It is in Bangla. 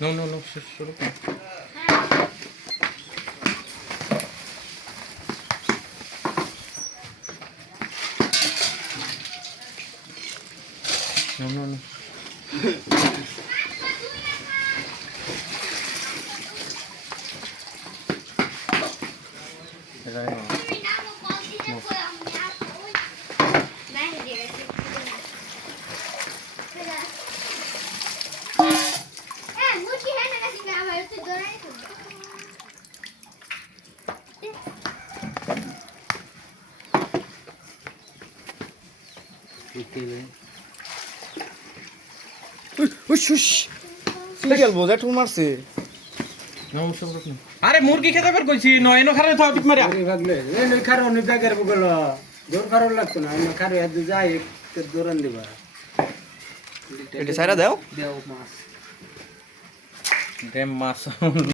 No, শুরু কর। No. এটা না। আরে মুরগি খেতে পার কইছি নয় এনো খারে তো পিট মারিয়া ভাগলে এই নই খারো নি ব্যাগের বগল জোর খারো লাগতো না না খারো এত যাই তে দৌড়ান দিবা এটা সাইরা দাও দেও মাছ মাছ